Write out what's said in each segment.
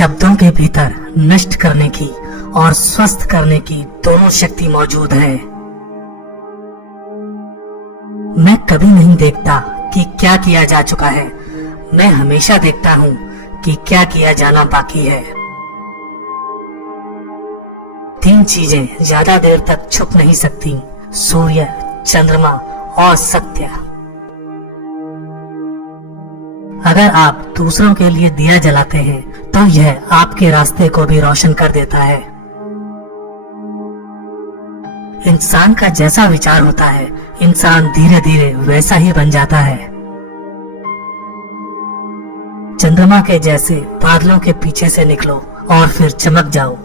शब्दों के भीतर नष्ट करने की और स्वस्थ करने की दोनों शक्ति मौजूद है। मैं कभी नहीं देखता कि क्या किया जा चुका है, मैं हमेशा देखता हूँ कि क्या किया जाना बाकी है। 3 चीजें ज्यादा देर तक छुप नहीं सकती, सूर्य, चंद्रमा और सत्य। अगर आप दूसरों के लिए दिया जलाते हैं तो यह आपके रास्ते को भी रोशन कर देता है। इंसान का जैसा विचार होता है, इंसान धीरे धीरे वैसा ही बन जाता है। चंद्रमा के जैसे बादलों के पीछे से निकलो और फिर चमक जाओ।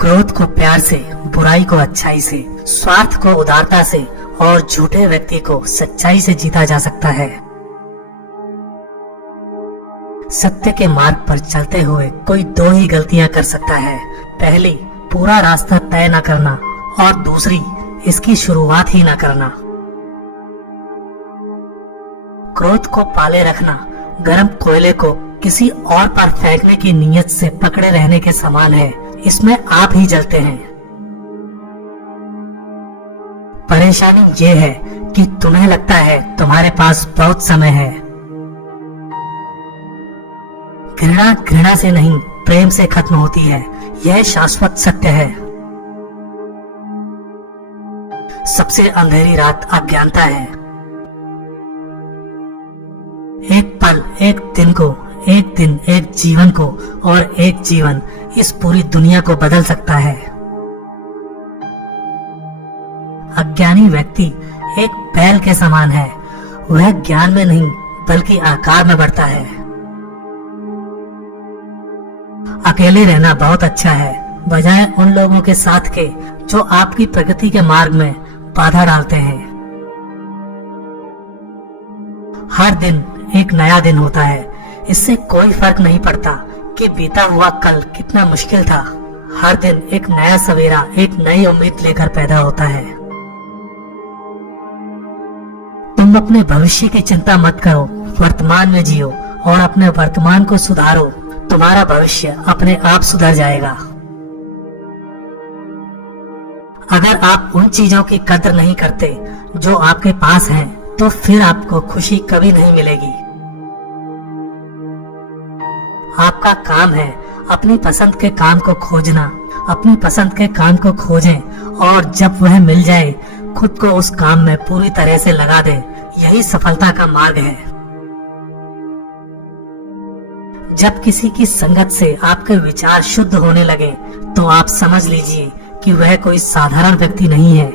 क्रोध को प्यार से, बुराई को अच्छाई से, स्वार्थ को उदारता से और झूठे व्यक्ति को सच्चाई से जीता जा सकता है। सत्य के मार्ग पर चलते हुए कोई 2 ही गलतियां कर सकता है। पहली, पूरा रास्ता तय न करना और दूसरी, इसकी शुरुआत ही न करना। क्रोध को पाले रखना गर्म कोयले को किसी और पर फेंकने की नीयत से पकड़े रहने के समान है। इसमें आप ही जलते हैं। परेशानी ये है कि तुम्हें लगता है तुम्हारे पास बहुत समय है। घृणा घृणा से नहीं, प्रेम से खत्म होती है, यह शाश्वत सत्य है। सबसे अंधेरी रात अज्ञानता है। एक पल, एक दिन को, एक दिन, एक जीवन को और एक जीवन इस पूरी दुनिया को बदल सकता है। अज्ञानी व्यक्ति एक बैल के समान है, वह ज्ञान में नहीं बल्कि आकार में बढ़ता है। अकेले रहना बहुत अच्छा है, बजाय उन लोगों के साथ के जो आपकी प्रगति के मार्ग में बाधा डालते हैं। हर दिन एक नया दिन होता है, इससे कोई फर्क नहीं पड़ता कि बीता हुआ कल कितना मुश्किल था। हर दिन एक नया सवेरा एक नई उम्मीद लेकर पैदा होता है। तुम अपने भविष्य की चिंता मत करो, वर्तमान में जियो और अपने वर्तमान को सुधारो। तुम्हारा भविष्य अपने आप सुधर जाएगा। अगर आप उन चीजों की कदर नहीं करते जो आपके पास हैं, तो फिर आपको खुशी कभी नहीं मिलेगी। आपका काम है अपनी पसंद के काम को खोजना। अपनी पसंद के काम को खोजें और जब वह मिल जाए खुद को उस काम में पूरी तरह से लगा दें। यही सफलता का मार्ग है। जब किसी की संगत से आपके विचार शुद्ध होने लगे तो आप समझ लीजिए कि वह कोई साधारण व्यक्ति नहीं है।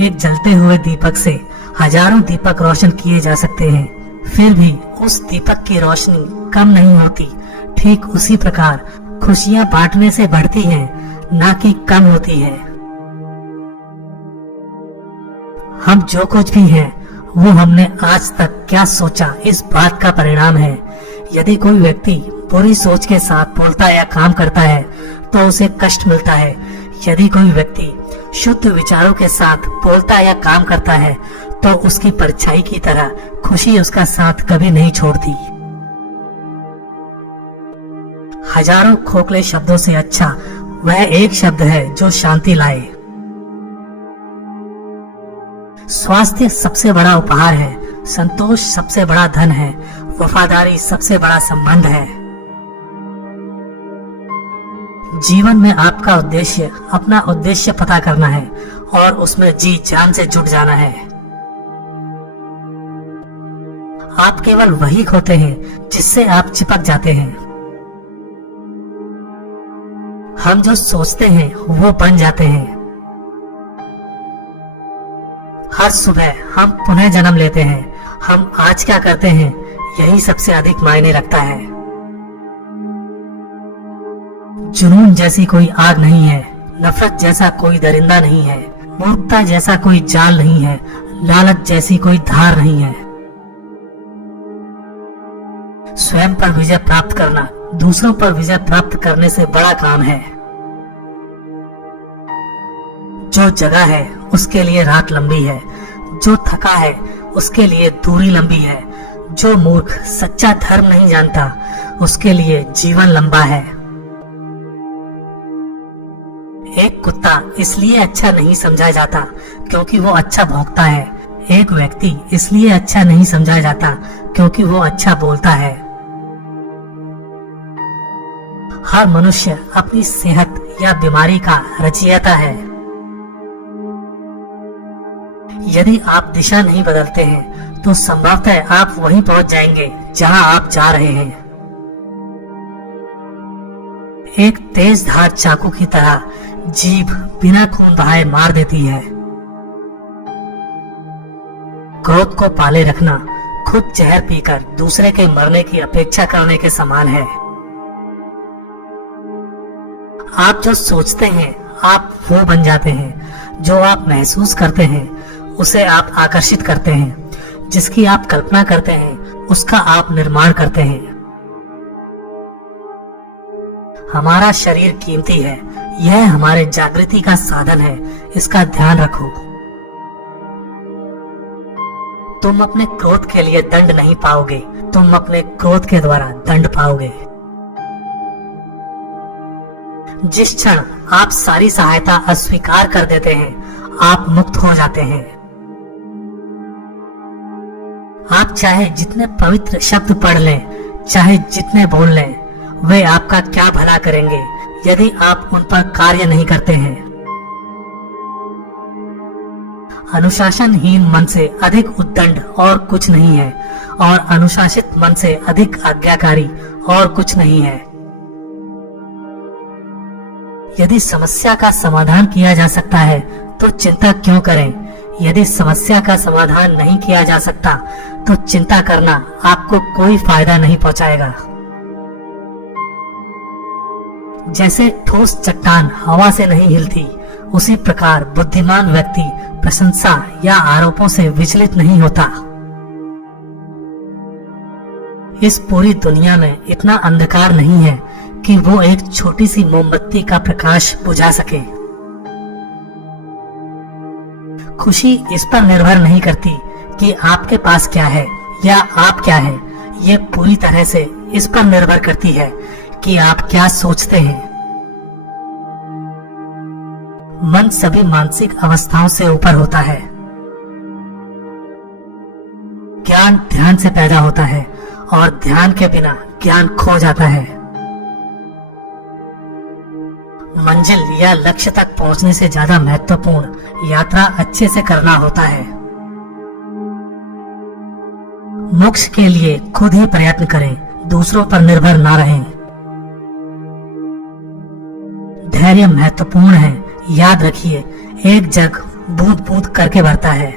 एक जलते हुए दीपक से हजारों दीपक रोशन किए जा सकते हैं, फिर भी उस दीपक की रोशनी कम नहीं होती। ठीक उसी प्रकार खुशियां बांटने से बढ़ती हैं, ना कि कम होती है। हम जो कुछ भी हैं, वो हमने आज तक क्या सोचा इस बात का परिणाम है। यदि कोई व्यक्ति बुरी सोच के साथ बोलता या काम करता है तो उसे कष्ट मिलता है। यदि कोई व्यक्ति शुद्ध विचारों के साथ बोलता या काम करता है तो उसकी परछाई की तरह खुशी उसका साथ कभी नहीं छोड़ती। हजारों खोखले शब्दों से अच्छा वह एक शब्द है जो शांति लाए। स्वास्थ्य सबसे बड़ा उपहार है, संतोष सबसे बड़ा धन है, वफादारी सबसे बड़ा संबंध है। जीवन में आपका उद्देश्य अपना उद्देश्य पता करना है और उसमें जी जान से जुट जाना है। आप केवल वही खोते हैं जिससे आप चिपक जाते हैं। हम जो सोचते हैं वो बन जाते हैं। हर सुबह हम पुनः जन्म लेते हैं। हम आज क्या करते हैं यही सबसे अधिक मायने रखता है। जुनून जैसी कोई आग नहीं है, नफरत जैसा कोई दरिंदा नहीं है, मूर्खता जैसा कोई जाल नहीं है, लालच जैसी कोई धार नहीं है। स्वयं पर विजय प्राप्त करना दूसरों पर विजय प्राप्त करने से बड़ा काम है। जो जगा है उसके लिए रात लंबी है, जो थका है उसके लिए दूरी लंबी है, जो मूर्ख सच्चा धर्म नहीं जानता, उसके लिए जीवन लंबा है। एक कुत्ता इसलिए अच्छा नहीं समझा जाता क्योंकि वो अच्छा भौंकता है। एक व्यक्ति इसलिए अच्छा नहीं समझा जाता क्योंकि वो अच्छा बोलता है। हर मनुष्य अपनी सेहत या बीमारी का रचयिता है। यदि आप दिशा नहीं बदलते हैं तो संभवतः आप वहीं पहुंच जाएंगे जहां आप जा रहे हैं। एक तेज धार चाकू की तरह जीभ बिना खून बहाए मार देती है। क्रोध को पाले रखना खुद जहर पीकर दूसरे के मरने की अपेक्षा करने के समान है। आप जो सोचते हैं आप वो बन जाते हैं। जो आप महसूस करते हैं उसे आप आकर्षित करते हैं। जिसकी आप कल्पना करते हैं उसका आप निर्माण करते हैं। हमारा शरीर कीमती है। यह हमारे जागृति का साधन है। इसका ध्यान रखो। तुम अपने क्रोध के लिए दंड नहीं पाओगे, तुम अपने क्रोध के द्वारा दंड पाओगे। जिस क्षण आप सारी सहायता अस्वीकार कर देते हैं, आप मुक्त हो जाते हैं। आप चाहे जितने पवित्र शब्द पढ़ लें, चाहे जितने बोल लें, वे आपका क्या भला करेंगे यदि आप उन पर कार्य नहीं करते हैं। अनुशासनहीन मन से अधिक उद्दंड और कुछ नहीं है, और अनुशासित मन से अधिक आज्ञाकारी और कुछ नहीं है। यदि समस्या का समाधान किया जा सकता है तो चिंता क्यों करें। यदि समस्या का समाधान नहीं किया जा सकता तो चिंता करना आपको कोई फायदा नहीं पहुंचाएगा। जैसे ठोस चट्टान हवा से नहीं हिलती, उसी प्रकार बुद्धिमान व्यक्ति प्रशंसा या आरोपों से विचलित नहीं होता। इस पूरी दुनिया में इतना अंधकार नहीं है कि वो एक छोटी सी मोमबत्ती का प्रकाश बुझा सके। खुशी इस पर निर्भर नहीं करती कि आपके पास क्या है या आप क्या है। ये पूरी तरह से इस पर निर्भर करती है कि आप क्या सोचते हैं। मन सभी मानसिक अवस्थाओं से ऊपर होता है। ज्ञान ध्यान से पैदा होता है और ध्यान के बिना ज्ञान खो जाता है। मंजिल या लक्ष्य तक पहुंचने से ज्यादा महत्वपूर्ण यात्रा अच्छे से करना होता है। मोक्ष के लिए खुद ही प्रयत्न करें, दूसरों पर निर्भर ना रहें। धैर्य महत्वपूर्ण है। याद रखिए, एक जग बूंद बूंद करके भरता है।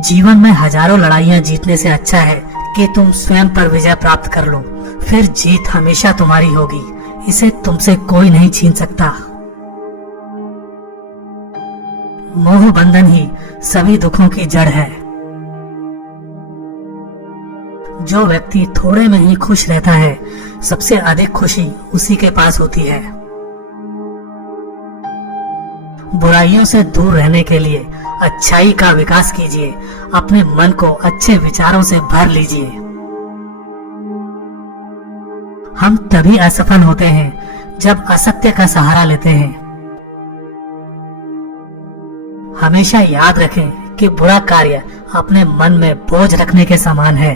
जीवन में हजारों लड़ाइयां जीतने से अच्छा है कि तुम स्वयं पर विजय प्राप्त कर लो। फिर जीत हमेशा तुम्हारी होगी। इसे तुमसे कोई नहीं छीन सकता। मोह बंधन ही सभी दुखों की जड़ है। जो व्यक्ति थोड़े में ही खुश रहता है, सबसे अधिक खुशी उसी के पास होती है। बुराइयों से दूर रहने के लिए अच्छाई का विकास कीजिए। अपने मन को अच्छे विचारों से भर लीजिए। हम तभी असफल होते हैं जब असत्य का सहारा लेते हैं। हमेशा याद रखें कि बुरा कार्य अपने मन में बोझ रखने के समान है।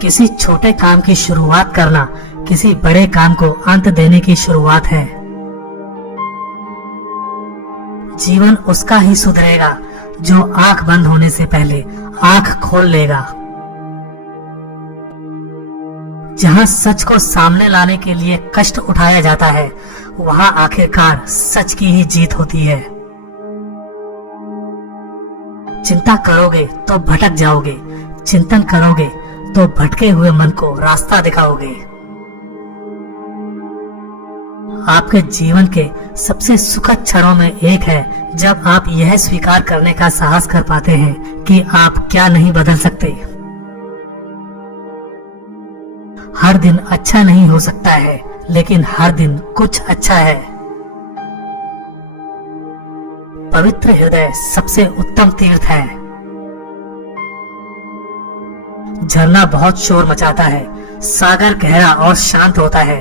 किसी छोटे काम की शुरुआत करना किसी बड़े काम को अंत देने की शुरुआत है। जीवन उसका ही सुधरेगा जो आंख बंद होने से पहले आंख खोल लेगा। जहां सच को सामने लाने के लिए कष्ट उठाया जाता है, वहां आखिरकार सच की ही जीत होती है। चिंता करोगे तो भटक जाओगे, चिंतन करोगे तो भटके हुए मन को रास्ता दिखाओगे। आपके जीवन के सबसे सुखद क्षणों में एक है जब आप यह स्वीकार करने का साहस कर पाते हैं कि आप क्या नहीं बदल सकते। हर दिन अच्छा नहीं हो सकता है, लेकिन हर दिन कुछ अच्छा है। पवित्र हृदय सबसे उत्तम तीर्थ है। झरना बहुत शोर मचाता है, सागर गहरा और शांत होता है।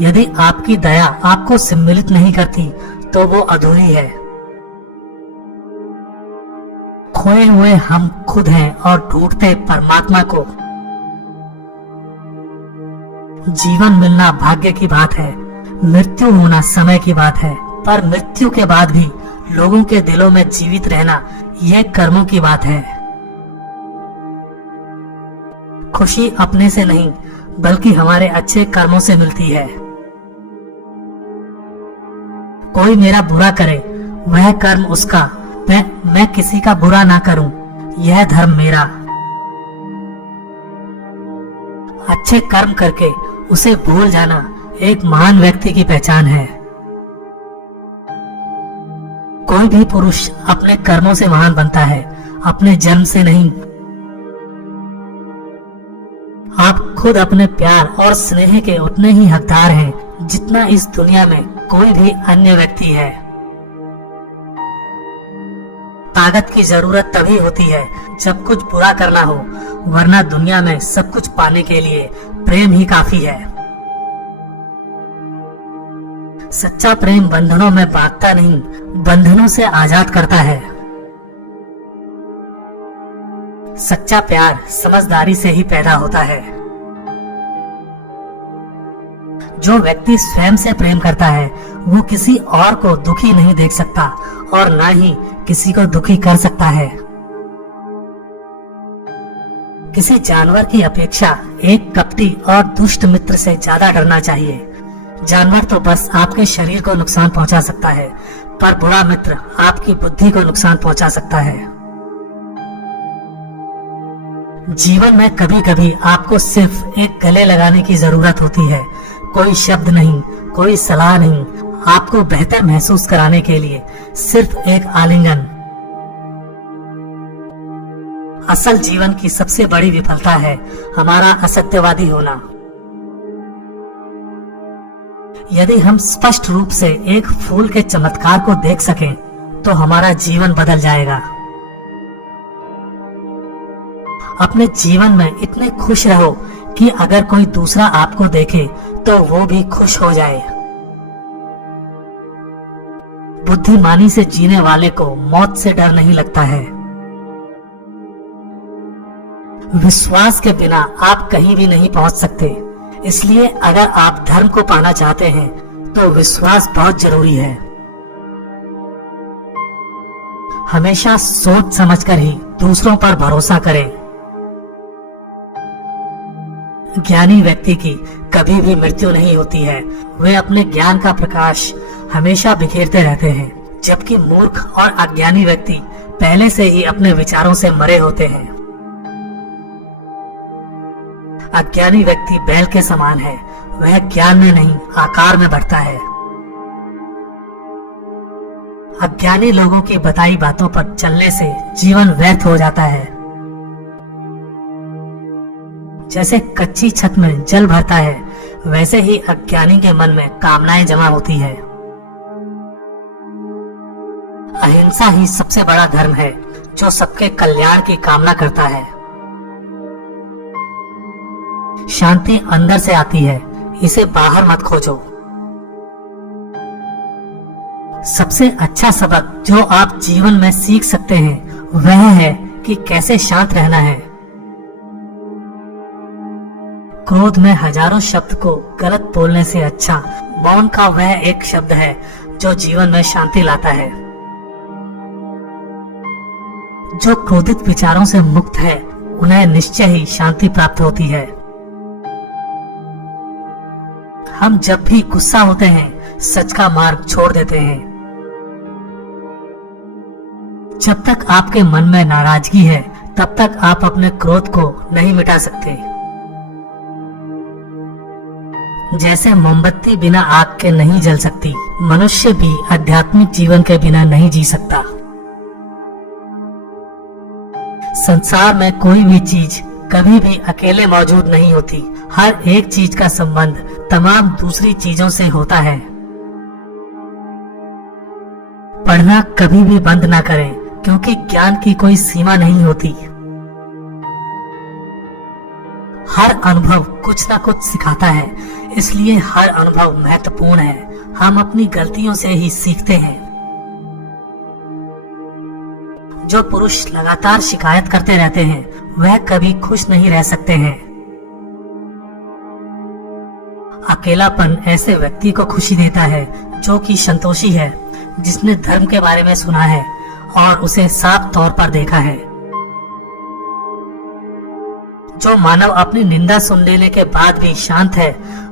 यदि आपकी दया आपको सम्मिलित नहीं करती तो वो अधूरी है। खोए हुए हम खुद हैं और ढूंढते परमात्मा को। जीवन मिलना भाग्य की बात है, मृत्यु होना समय की बात है, पर मृत्यु के बाद भी लोगों के दिलों में जीवित रहना यह कर्मों की बात है। खुशी अपने से नहीं बल्कि हमारे अच्छे कर्मों से मिलती है। कोई मेरा बुरा करे वह कर्म उसका, मैं किसी का बुरा ना करूं यह धर्म मेरा। अच्छे कर्म करके उसे भूल जाना एक महान व्यक्ति की पहचान है। कोई भी पुरुष अपने कर्मों से महान बनता है, अपने जन्म से नहीं। आप खुद अपने प्यार और स्नेह के उतने ही हकदार हैं जितना इस दुनिया में कोई भी अन्य व्यक्ति है। ताकत की जरूरत तभी होती है जब कुछ बुरा करना हो, वरना दुनिया में सब कुछ पाने के लिए प्रेम ही काफी है। सच्चा प्रेम बंधनों में बांधता नहीं, बंधनों से आजाद करता है। सच्चा प्यार समझदारी से ही पैदा होता है। जो व्यक्ति स्वयं से प्रेम करता है वो किसी और को दुखी नहीं देख सकता और ना ही किसी को दुखी कर सकता है। किसी जानवर की अपेक्षा एक कपटी और दुष्ट मित्र से ज्यादा डरना चाहिए। जानवर तो बस आपके शरीर को नुकसान पहुंचा सकता है, पर बुरा मित्र आपकी बुद्धि को नुकसान पहुंचा सकता है। जीवन में कभी कभी आपको सिर्फ एक गले लगाने की जरूरत होती है। कोई शब्द नहीं, कोई सलाह नहीं, आपको बेहतर महसूस कराने के लिए सिर्फ एक आलिंगन। असल जीवन की सबसे बड़ी विफलता है हमारा असत्यवादी होना। यदि हम स्पष्ट रूप से एक फूल के चमत्कार को देख सकें तो हमारा जीवन बदल जाएगा। अपने जीवन में इतने खुश रहो कि अगर कोई दूसरा आपको देखे तो वो भी खुश हो जाए। बुद्धिमानी से जीने वाले को मौत से डर नहीं लगता है। विश्वास के बिना आप कहीं भी नहीं पहुंच सकते, इसलिए अगर आप धर्म को पाना चाहते हैं तो विश्वास बहुत जरूरी है। हमेशा सोच समझकर ही दूसरों पर भरोसा करें। ज्ञानी व्यक्ति की कभी भी मृत्यु नहीं होती है, वे अपने ज्ञान का प्रकाश हमेशा बिखेरते रहते हैं, जबकि मूर्ख और अज्ञानी व्यक्ति पहले से ही अपने विचारों से मरे होते हैं। अज्ञानी व्यक्ति बैल के समान है, वह ज्ञान में नहीं आकार में बढ़ता है। अज्ञानी लोगों की बताई बातों पर चलने से जीवन व्यर्थ हो जाता है। जैसे कच्ची छत में जल भरता है, वैसे ही अज्ञानी के मन में कामनाएं जमा होती है। अहिंसा ही सबसे बड़ा धर्म है जो सबके कल्याण की कामना करता है। शांति अंदर से आती है, इसे बाहर मत खोजो। सबसे अच्छा सबक जो आप जीवन में सीख सकते हैं वह है कि कैसे शांत रहना है। क्रोध में हजारों शब्द को गलत बोलने से अच्छा मौन का वह एक शब्द है जो जीवन में शांति लाता है। जो क्रोधित विचारों से मुक्त है उन्हें निश्चय ही शांति प्राप्त होती है। हम जब भी गुस्सा होते हैं सच का मार्ग छोड़ देते हैं। जब तक आपके मन में नाराजगी है तब तक आप अपने क्रोध को नहीं मिटा सकते। जैसे मोमबत्ती बिना आग के नहीं जल सकती, मनुष्य भी आध्यात्मिक जीवन के बिना नहीं जी सकता। संसार में कोई भी चीज कभी भी अकेले मौजूद नहीं होती। हर एक चीज का संबंध तमाम दूसरी चीजों से होता है। पढ़ना कभी भी बंद ना करें, क्योंकि ज्ञान की कोई सीमा नहीं होती। हर अनुभव कुछ ना कुछ सिखाता है, इसलिए हर अनुभव महत्वपूर्ण है। हम अपनी गलतियों से ही सीखते हैं। जो पुरुष लगातार शिकायत करते रहते हैं, वह कभी खुश नहीं रह सकते हैं। अकेलापन ऐसे व्यक्ति को खुशी देता है जो कि संतोषी है, जिसने धर्म के बारे में सुना है और उसे साफ तौर पर देखा है। जो मानव अपनी निंदा सुन लेने के बाद भी शांत है,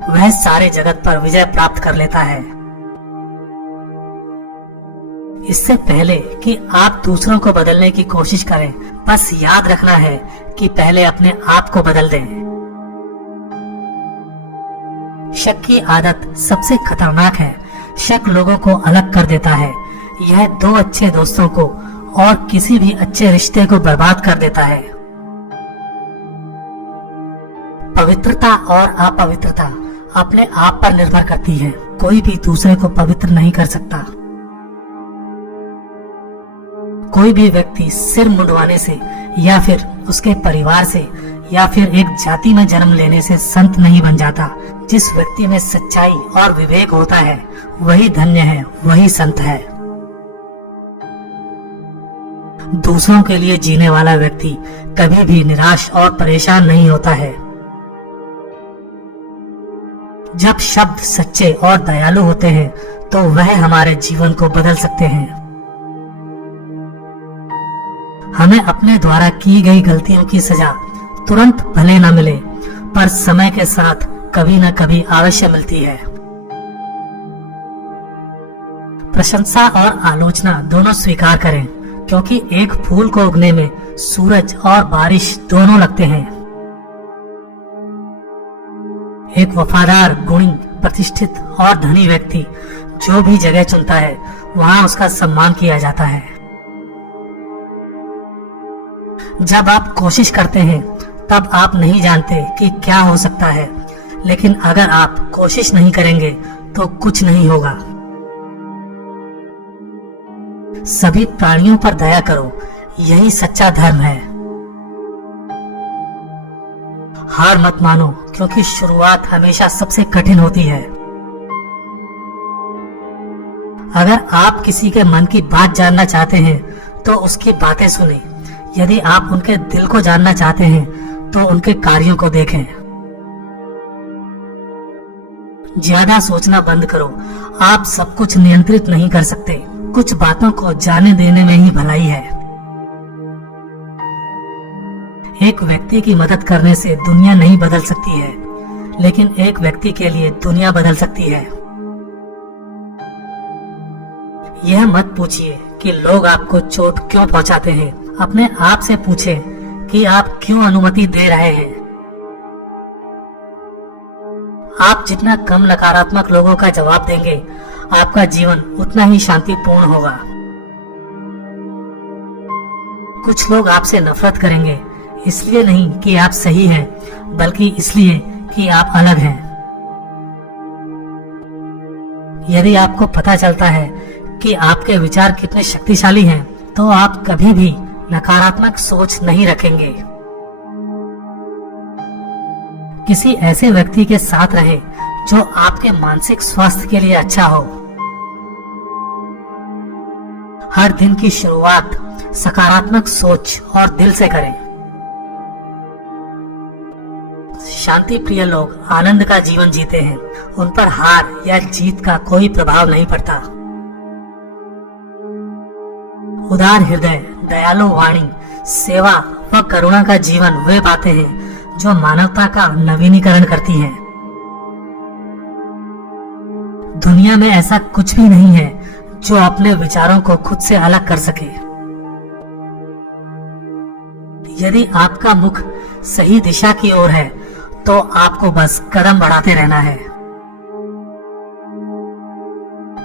वह सारे जगत पर विजय प्राप्त कर लेता है। इससे पहले कि आप दूसरों को बदलने की कोशिश करें, बस याद रखना है कि पहले अपने आप को बदल दें। शक की आदत सबसे खतरनाक है। शक लोगों को अलग कर देता है। यह दो अच्छे दोस्तों को और किसी भी अच्छे रिश्ते को बर्बाद कर देता है। पवित्रता और अपवित्रता अपने आप पर निर्भर करती है। कोई भी दूसरे को पवित्र नहीं कर सकता। कोई भी व्यक्ति सिर मुंडवाने से या फिर उसके परिवार से या फिर एक जाति में जन्म लेने से संत नहीं बन जाता। जिस व्यक्ति में सच्चाई और विवेक होता है, वही धन्य है, वही संत है। दूसरों के लिए जीने वाला व्यक्ति कभी भी निराश और परेशान नहीं होता है। जब शब्द सच्चे और दयालु होते हैं, तो वह हमारे जीवन को बदल सकते हैं। हमें अपने द्वारा की गई गलतियों की सजा तुरंत भले न मिले, पर समय के साथ कभी न कभी अवश्य मिलती है। प्रशंसा और आलोचना दोनों स्वीकार करें, क्योंकि एक फूल को उगने में सूरज और बारिश दोनों लगते हैं। एक वफादार, गुणी, प्रतिष्ठित और धनी व्यक्ति जो भी जगह चुनता है, वहां उसका सम्मान किया जाता है। जब आप कोशिश करते हैं, तब आप नहीं जानते कि क्या हो सकता है, लेकिन अगर आप कोशिश नहीं करेंगे तो कुछ नहीं होगा। सभी प्राणियों पर दया करो, यही सच्चा धर्म है। हार मत मानो, क्योंकि शुरुआत हमेशा सबसे कठिन होती है। अगर आप किसी के मन की बात जानना चाहते हैं, तो उसकी बातें सुनें। यदि आप उनके दिल को जानना चाहते हैं, तो उनके कार्यों को देखें। ज्यादा सोचना बंद करो। आप सब कुछ नियंत्रित नहीं कर सकते। कुछ बातों को जाने देने में ही भलाई है। एक व्यक्ति की मदद करने से दुनिया नहीं बदल सकती है, लेकिन एक व्यक्ति के लिए दुनिया बदल सकती है। यह मत पूछिए कि लोग आपको चोट क्यों पहुंचाते हैं। अपने आप से पूछें कि आप क्यों अनुमति दे रहे हैं। आप जितना कम नकारात्मक लोगों का जवाब देंगे, आपका जीवन उतना ही शांतिपूर्ण होगा। कुछ लोग आपसे नफरत करेंगे, इसलिए नहीं कि आप सही हैं, बल्कि इसलिए कि आप अलग हैं। यदि आपको पता चलता है कि आपके विचार कितने शक्तिशाली हैं, तो आप कभी भी नकारात्मक सोच नहीं रखेंगे। किसी ऐसे व्यक्ति के साथ रहें जो आपके मानसिक स्वास्थ्य के लिए अच्छा हो। हर दिन की शुरुआत सकारात्मक सोच और दिल से करें। शांति प्रिय लोग आनंद का जीवन जीते हैं। उन पर हार या जीत का कोई प्रभाव नहीं पड़ता। उदार हृदय, दयालु वाणी, सेवा व करुणा का जीवन वे बातें हैं जो मानवता का नवीनीकरण करती हैं। दुनिया में ऐसा कुछ भी नहीं है जो अपने विचारों को खुद से अलग कर सके। यदि आपका मुख सही दिशा की ओर है, तो आपको बस कदम बढ़ाते रहना है।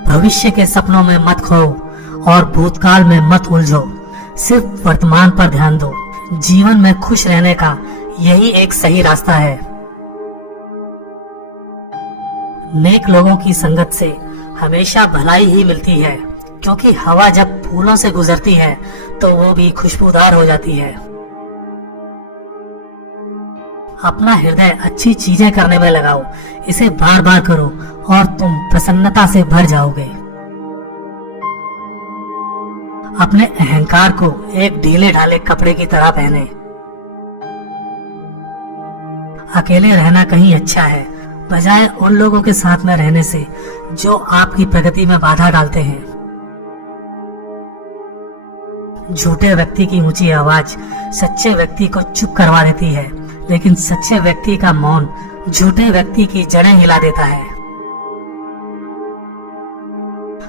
भविष्य के सपनों में मत खो और भूतकाल में मत उलझो। सिर्फ वर्तमान पर ध्यान दो। जीवन में खुश रहने का यही एक सही रास्ता है। नेक लोगों की संगत से हमेशा भलाई ही मिलती है। क्योंकि हवा जब फूलों से गुजरती है तो वो भी खुशबूदार हो जाती है। अपना हृदय अच्छी चीजें करने में लगाओ, इसे बार बार करो और तुम प्रसन्नता से भर जाओगे। अपने अहंकार को एक ढीले ढाले कपड़े की तरह पहने। अकेले रहना कहीं अच्छा है, बजाय उन लोगों के साथ में रहने से जो आपकी प्रगति में बाधा डालते हैं। झूठे व्यक्ति की ऊंची आवाज सच्चे व्यक्ति को चुप करवा देती है, लेकिन सच्चे व्यक्ति का मौन झूठे व्यक्ति की जड़ें हिला देता है।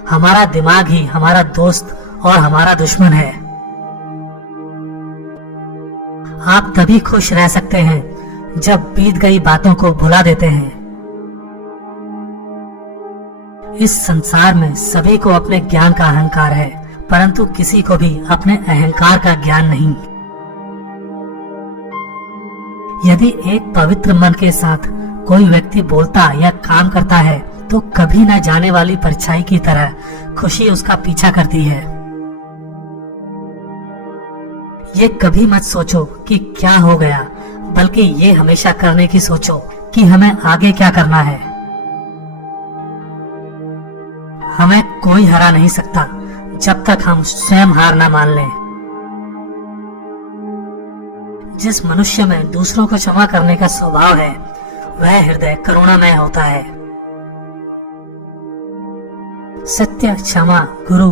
हमारा दिमाग ही हमारा दोस्त और हमारा दुश्मन है। आप तभी खुश रह सकते हैं जब बीत गई बातों को भुला देते हैं। इस संसार में सभी को अपने ज्ञान का अहंकार है, परंतु किसी को भी अपने अहंकार का ज्ञान नहीं। यदि एक पवित्र मन के साथ कोई व्यक्ति बोलता या काम करता है तो कभी न जाने वाली परछाई की तरह खुशी उसका पीछा करती है। ये कभी मत सोचो कि क्या हो गया, बल्कि ये हमेशा करने की सोचो कि हमें आगे क्या करना है। हमें कोई हरा नहीं सकता जब तक हम स्वयं हार न मान लें। जिस मनुष्य में दूसरों को क्षमा करने का स्वभाव है, वह हृदय करुणामय होता है। सत्य, क्षमा, गुरु,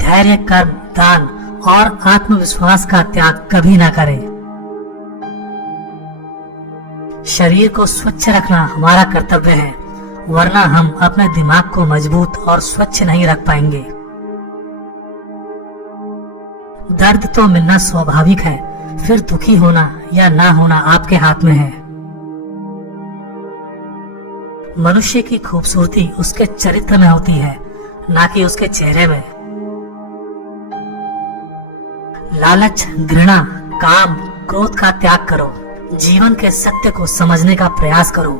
धैर्य, कर्म, दान और आत्मविश्वास का त्याग कभी ना करें। शरीर को स्वच्छ रखना हमारा कर्तव्य है, वरना हम अपने दिमाग को मजबूत और स्वच्छ नहीं रख पाएंगे। दर्द तो मिलना स्वाभाविक है, फिर दुखी होना या ना होना आपके हाथ में है। मनुष्य की खूबसूरती उसके चरित्र में होती है, ना कि उसके चेहरे में। लालच, घृणा, काम, क्रोध का त्याग करो। जीवन के सत्य को समझने का प्रयास करो।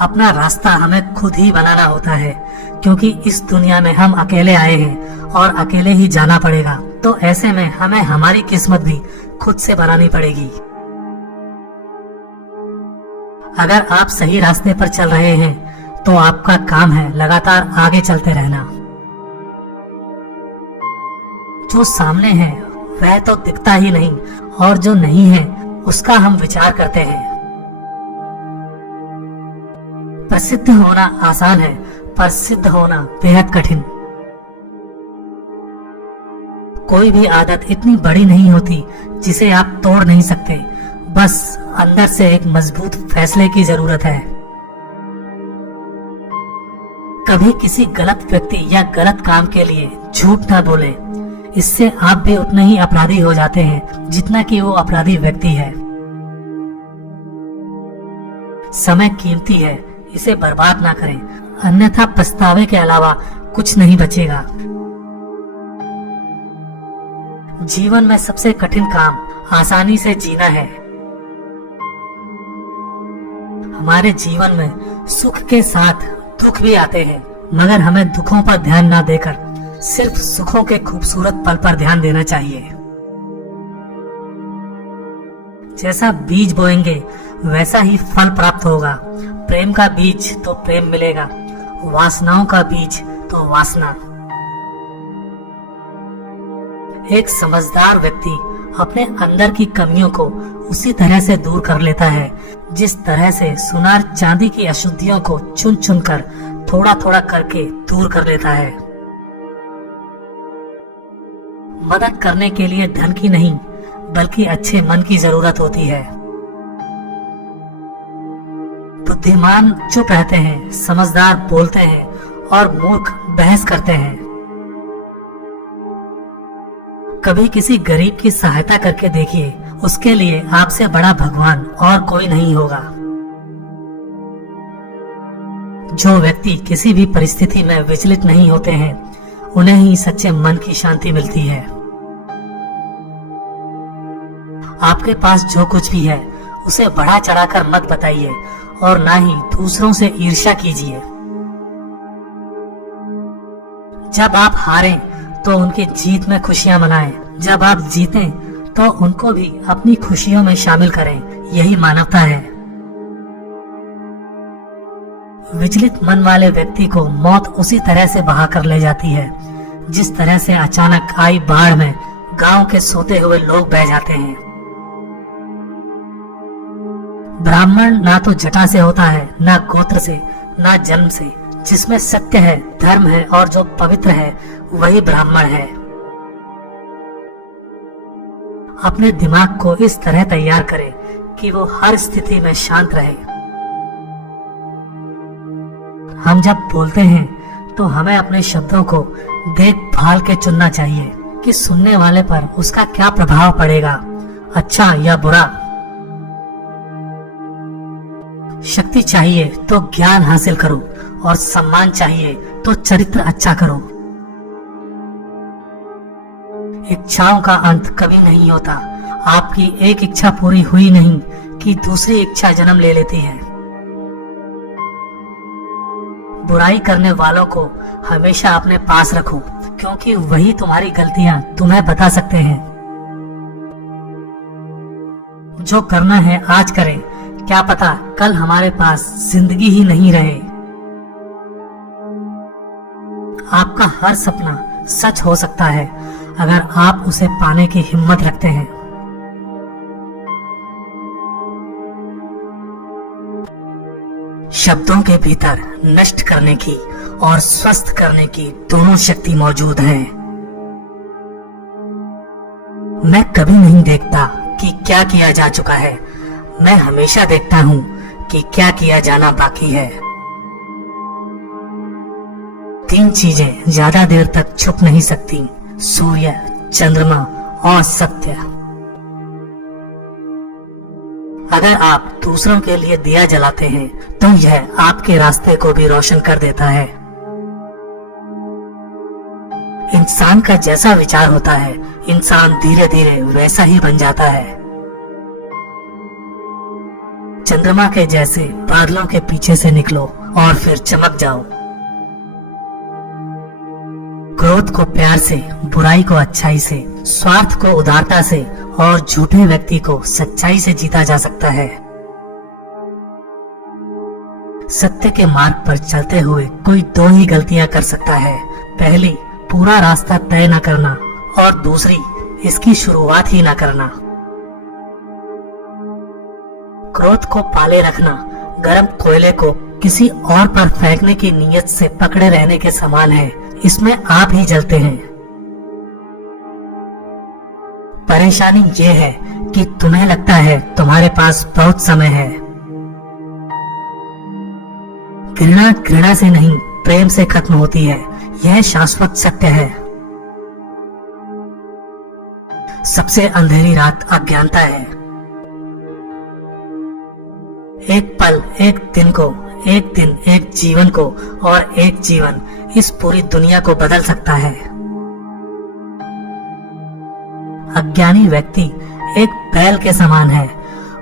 अपना रास्ता हमें खुद ही बनाना होता है, क्योंकि इस दुनिया में हम अकेले आए हैं और अकेले ही जाना पड़ेगा। तो ऐसे में हमें हमारी किस्मत भी खुद से बनानी पड़ेगी। अगर आप सही रास्ते पर चल रहे हैं तो आपका काम है लगातार आगे चलते रहना। जो सामने है वह तो दिखता ही नहीं, और जो नहीं है उसका हम विचार करते हैं। प्रसिद्ध होना आसान है, पर सिद्ध होना बेहद कठिन। कोई भी आदत इतनी बड़ी नहीं होती जिसे आप तोड़ नहीं सकते, बस अंदर से एक मजबूत फैसले की जरूरत है। कभी किसी गलत व्यक्ति या गलत काम के लिए झूठ न बोले, इससे आप भी उतने ही अपराधी हो जाते हैं जितना कि वो अपराधी व्यक्ति है। समय कीमती है, इसे बर्बाद ना करें, अन्यथा पछतावे के अलावा कुछ नहीं बचेगा। जीवन में सबसे कठिन काम आसानी से जीना है। हमारे जीवन में सुख के साथ दुख भी आते हैं, मगर हमें दुखों पर ध्यान न देकर सिर्फ सुखों के खूबसूरत पल पर ध्यान देना चाहिए। जैसा बीज बोएंगे वैसा ही फल प्राप्त होगा। प्रेम का बीज तो प्रेम मिलेगा, वासनाओं का बीज तो वासना। एक समझदार व्यक्ति अपने अंदर की कमियों को उसी तरह से दूर कर लेता है जिस तरह से सुनार चांदी की अशुद्धियों को चुन चुन कर थोड़ा थोड़ा करके दूर कर लेता है। मदद करने के लिए धन की नहीं, बल्कि अच्छे मन की जरूरत होती है। बुद्धिमान चुप रहते हैं, समझदार बोलते हैं और मूर्ख बहस करते हैं। कभी किसी गरीब की सहायता करके देखिए, उसके लिए आपसे बड़ा भगवान और कोई नहीं होगा। जो व्यक्ति किसी भी परिस्थिति में विचलित नहीं होते हैं, उन्हें ही सच्चे मन की शांति मिलती है। आपके पास जो कुछ भी है उसे बढ़ा चढ़ाकर मत बताइए और ना ही दूसरों से ईर्ष्या कीजिए। जब आप हारें तो उनकी जीत में खुशियां मनाएं, जब आप जीतें तो उनको भी अपनी खुशियों में शामिल करें। यही मानवता है। विचलित मन वाले व्यक्ति को मौत उसी तरह से बहा कर ले जाती है जिस तरह से अचानक आई बाढ़ में गांव के सोते हुए लोग बह जाते हैं। ब्राह्मण ना तो जटा से होता है, ना गोत्र से, ना जन्म से। जिसमें सत्य है, धर्म है और जो पवित्र है वही ब्राह्मण है। अपने दिमाग को इस तरह तैयार करें कि वो हर स्थिति में शांत रहे। हम जब बोलते हैं तो हमें अपने शब्दों को देखभाल के चुनना चाहिए कि सुनने वाले पर उसका क्या प्रभाव पड़ेगा, अच्छा या बुरा। शक्ति चाहिए तो ज्ञान हासिल करो और सम्मान चाहिए तो चरित्र अच्छा करो। इच्छाओं का अंत कभी नहीं होता। आपकी एक इच्छा पूरी हुई नहीं कि दूसरी इच्छा जन्म ले लेती है। बुराई करने वालों को हमेशा अपने पास रखो, क्योंकि वही तुम्हारी गलतियां तुम्हें बता सकते हैं। जो करना है आज करें, क्या पता कल हमारे पास जिंदगी ही नहीं रहे। आपका हर सपना सच हो सकता है अगर आप उसे पाने की हिम्मत रखते हैं। शब्दों के भीतर नष्ट करने की और स्वस्थ करने की दोनों शक्ति मौजूद है। मैं कभी नहीं देखता कि क्या किया जा चुका है, मैं हमेशा देखता हूँ कि क्या किया जाना बाकी है। तीन चीजें ज्यादा देर तक छुप नहीं सकती, सूर्य, चंद्रमा और सत्य। अगर आप दूसरों के लिए दिया जलाते हैं तो यह आपके रास्ते को भी रोशन कर देता है। इंसान का जैसा विचार होता है, इंसान धीरे धीरे वैसा ही बन जाता है। चंद्रमा के जैसे बादलों के पीछे से निकलो और फिर चमक जाओ। क्रोध को प्यार से, बुराई को अच्छाई से, स्वार्थ को उदारता से और झूठे व्यक्ति को सच्चाई से जीता जा सकता है। सत्य के मार्ग पर चलते हुए कोई दो ही गलतियां कर सकता है। पहली, पूरा रास्ता तय न करना और दूसरी, इसकी शुरुआत ही न करना। क्रोध को पाले रखना गर्म कोयले को किसी और पर फेंकने की नीयत से पकड़े रहने के समान है। इसमें आप ही जलते हैं। परेशानी ये है कि तुम्हें लगता है तुम्हारे पास बहुत समय है। घृणा घृणा से नहीं, प्रेम से खत्म होती है। यह शाश्वत सत्य है। सबसे अंधेरी रात अज्ञानता है। एक पल एक दिन को, एक दिन एक जीवन को और एक जीवन इस पूरी दुनिया को बदल सकता है। अज्ञानी व्यक्ति एक बैल के समान है।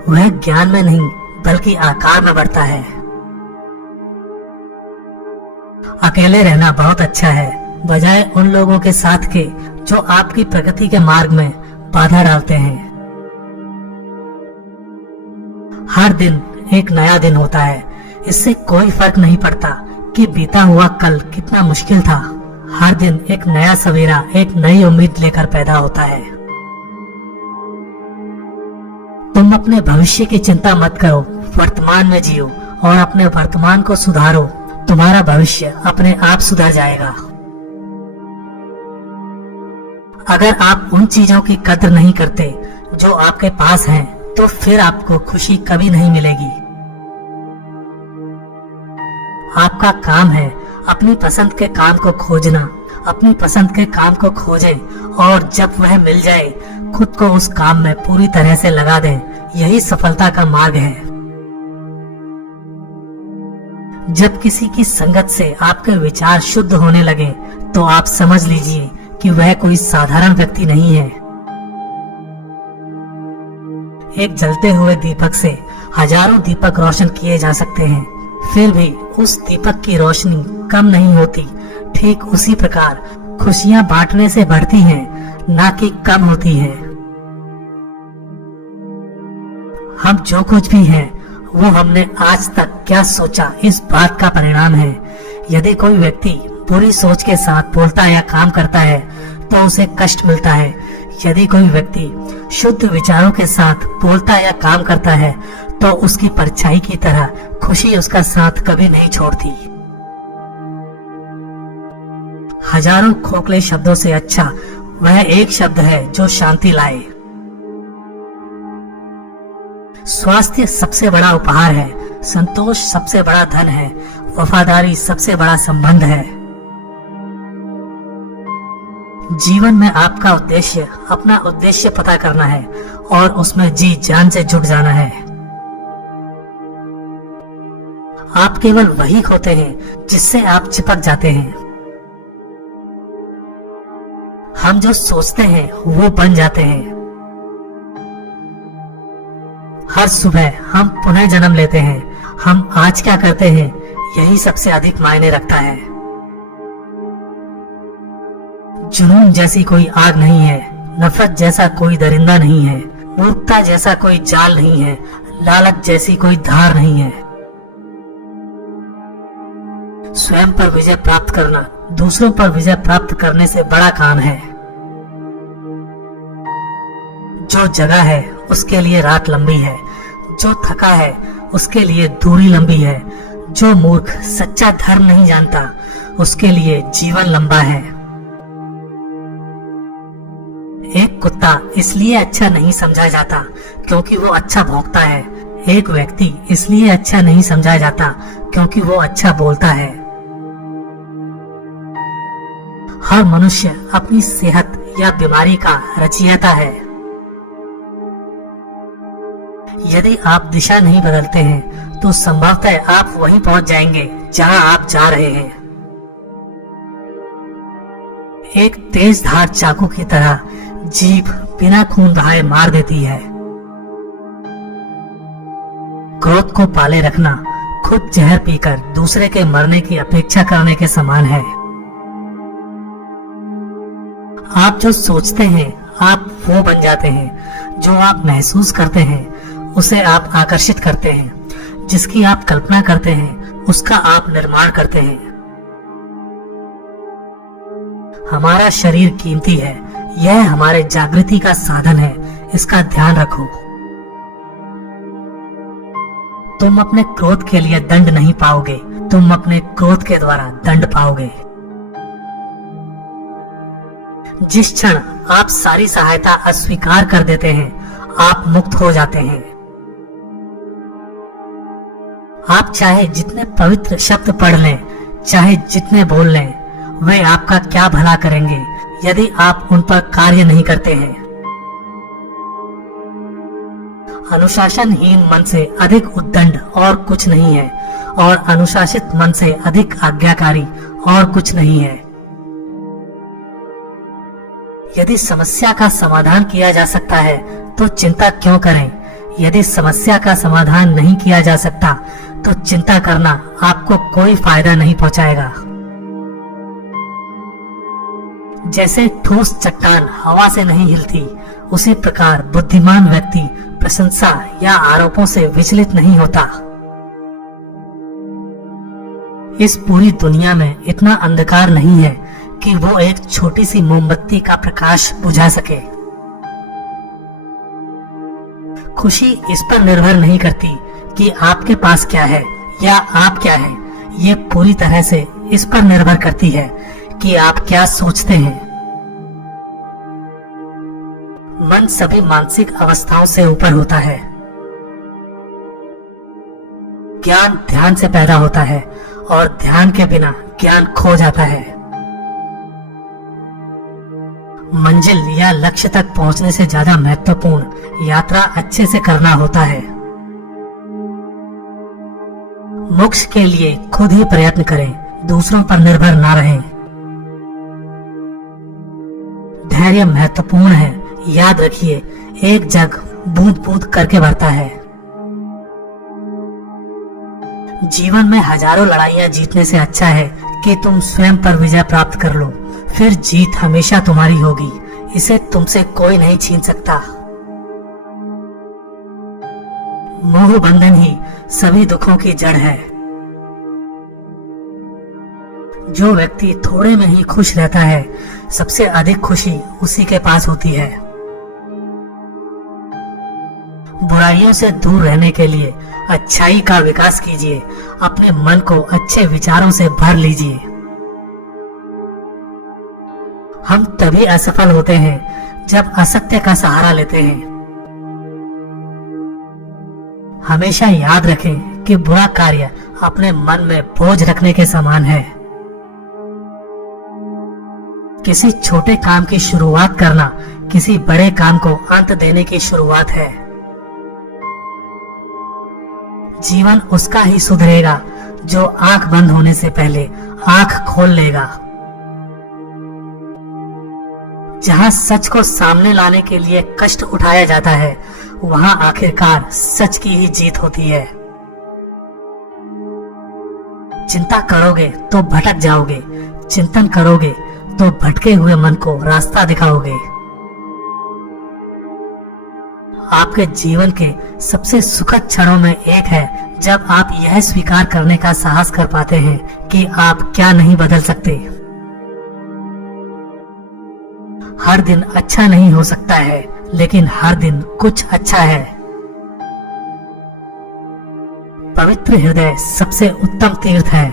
वह ज्ञान में नहीं बल्कि आकार में बढ़ता है। अकेले रहना बहुत अच्छा है, बजाय उन लोगों के साथ के जो आपकी प्रगति के मार्ग में बाधा डालते हैं। हर दिन एक नया दिन होता है। इससे कोई फर्क नहीं पड़ता कि बीता हुआ कल कितना मुश्किल था। हर दिन एक नया सवेरा एक नई उम्मीद लेकर पैदा होता है। तुम अपने भविष्य की चिंता मत करो, वर्तमान में जियो और अपने वर्तमान को सुधारो। तुम्हारा भविष्य अपने आप सुधर जाएगा। अगर आप उन चीजों की कद्र नहीं करते जो आपके पास हैं, तो फिर आपको खुशी कभी नहीं मिलेगी। आपका काम है अपनी पसंद के काम को खोजना। अपनी पसंद के काम को खोजें और जब वह मिल जाए खुद को उस काम में पूरी तरह से लगा दें। यही सफलता का मार्ग है। जब किसी की संगत से आपके विचार शुद्ध होने लगे तो आप समझ लीजिए कि वह कोई साधारण व्यक्ति नहीं है। एक जलते हुए दीपक से हजारों दीपक रोशन किए जा सकते हैं, फिर भी उस दीपक की रोशनी कम नहीं होती ठीक उसी प्रकार खुशियां बांटने से बढ़ती हैं, ना कि कम होती हैं। हम जो कुछ भी हैं, वो हमने आज तक क्या सोचा इस बात का परिणाम है। यदि कोई व्यक्ति बुरी सोच के साथ बोलता या काम करता है तो उसे कष्ट मिलता है। यदि कोई व्यक्ति शुद्ध विचारों के साथ बोलता या काम करता है तो उसकी परछाई की तरह खुशी उसका साथ कभी नहीं छोड़ती। हजारों खोखले शब्दों से अच्छा वह एक शब्द है जो शांति लाए। स्वास्थ्य सबसे बड़ा उपहार है, संतोष सबसे बड़ा धन है, वफादारी सबसे बड़ा संबंध है। जीवन में आपका उद्देश्य अपना उद्देश्य पता करना है और उसमें जी जान से जुट जाना है। आप केवल वही खोते हैं जिससे आप चिपक जाते हैं। हम जो सोचते हैं वो बन जाते हैं। हर सुबह हम पुनः जन्म लेते हैं। हम आज क्या करते हैं यही सबसे अधिक मायने रखता है। जुनून जैसी कोई आग नहीं है, नफरत जैसा कोई दरिंदा नहीं है, मूर्खता जैसा कोई जाल नहीं है, लालच जैसी कोई धार नहीं है। स्वयं पर विजय प्राप्त करना दूसरों पर विजय प्राप्त करने से बड़ा काम है। जो जगा है उसके लिए रात लंबी है, जो थका है उसके लिए दूरी लंबी है, जो मूर्ख सच्चा धर्म नहीं जानता उसके लिए जीवन लंबा है। एक कुत्ता इसलिए अच्छा नहीं समझा जाता क्योंकि वो अच्छा भौंकता है। एक व्यक्ति इसलिए अच्छा नहीं समझा जाता क्योंकि वो अच्छा बोलता है। हर मनुष्य अपनी सेहत या बीमारी का रचयिता है। यदि आप दिशा नहीं बदलते हैं तो संभवतः आप वहीं पहुंच जाएंगे जहां आप जा रहे हैं। एक तेज धार चाकू की तरह जीभ बिना खून बहाए मार देती है। क्रोध को पाले रखना खुद जहर पीकर दूसरे के मरने की अपेक्षा करने के समान है। आप जो सोचते हैं आप वो बन जाते हैं। जो आप महसूस करते हैं उसे आप आकर्षित करते हैं। जिसकी आप कल्पना करते हैं उसका आप निर्माण करते हैं। हमारा शरीर कीमती है, यह हमारे जागृति का साधन है, इसका ध्यान रखो। तुम अपने क्रोध के लिए दंड नहीं पाओगे, तुम अपने क्रोध के द्वारा दंड पाओगे। जिस क्षण आप सारी सहायता अस्वीकार कर देते हैं आप मुक्त हो जाते हैं। आप चाहे जितने पवित्र शब्द पढ़ लें, चाहे जितने बोल लें, वे आपका क्या भला करेंगे यदि आप उन पर कार्य नहीं करते हैं। अनुशासनहीन मन से अधिक उद्दंड और कुछ नहीं है और अनुशासित मन से अधिक आज्ञाकारी और कुछ नहीं है। यदि समस्या का समाधान किया जा सकता है तो चिंता क्यों करें। यदि समस्या का समाधान नहीं किया जा सकता तो चिंता करना आपको कोई फायदा नहीं पहुंचाएगा। जैसे ठोस चट्टान हवा से नहीं हिलती, उसी प्रकार बुद्धिमान व्यक्ति प्रशंसा या आरोपों से विचलित नहीं होता। इस पूरी दुनिया में इतना अंधकार नहीं है कि वो एक छोटी सी मोमबत्ती का प्रकाश बुझा सके। खुशी इस पर निर्भर नहीं करती कि आपके पास क्या है या आप क्या है। ये पूरी तरह से इस पर निर्भर करती है कि आप क्या सोचते हैं। मन सभी मानसिक अवस्थाओं से ऊपर होता है। ज्ञान ध्यान से पैदा होता है और ध्यान के बिना ज्ञान खो जाता है। मंजिल या लक्ष्य तक पहुंचने से ज्यादा महत्वपूर्ण यात्रा अच्छे से करना होता है। मोक्ष के लिए खुद ही प्रयत्न करें, दूसरों पर निर्भर ना रहें। धैर्य महत्वपूर्ण है, याद रखिए एक जग बूंद बूंद करके भरता है। जीवन में हजारों लड़ाइयां जीतने से अच्छा है कि तुम स्वयं पर विजय प्राप्त कर लो। फिर जीत हमेशा तुम्हारी होगी, इसे तुमसे कोई नहीं छीन सकता। मोह बंधन ही सभी दुखों की जड़ है। जो व्यक्ति थोड़े में ही खुश रहता है, सबसे अधिक खुशी उसी के पास होती है। बुराइयों से दूर रहने के लिए अच्छाई का विकास कीजिए, अपने मन को अच्छे विचारों से भर लीजिए। हम तभी असफल होते हैं जब असत्य का सहारा लेते हैं। हमेशा याद रखें कि बुरा कार्य अपने मन में बोझ रखने के समान है। किसी छोटे काम की शुरुआत करना किसी बड़े काम को अंत देने की शुरुआत है। जीवन उसका ही सुधरेगा जो आंख बंद होने से पहले आंख खोल लेगा। जहां सच को सामने लाने के लिए कष्ट उठाया जाता है, वहां आखिरकार सच की ही जीत होती है। चिंता करोगे तो भटक जाओगे, चिंतन करोगे तो भटके हुए मन को रास्ता दिखाओगे। आपके जीवन के सबसे सुखद क्षणों में एक है जब आप यह स्वीकार करने का साहस कर पाते हैं कि आप क्या नहीं बदल सकते। हर दिन अच्छा नहीं हो सकता है, लेकिन हर दिन कुछ अच्छा है। पवित्र हृदय सबसे उत्तम तीर्थ है।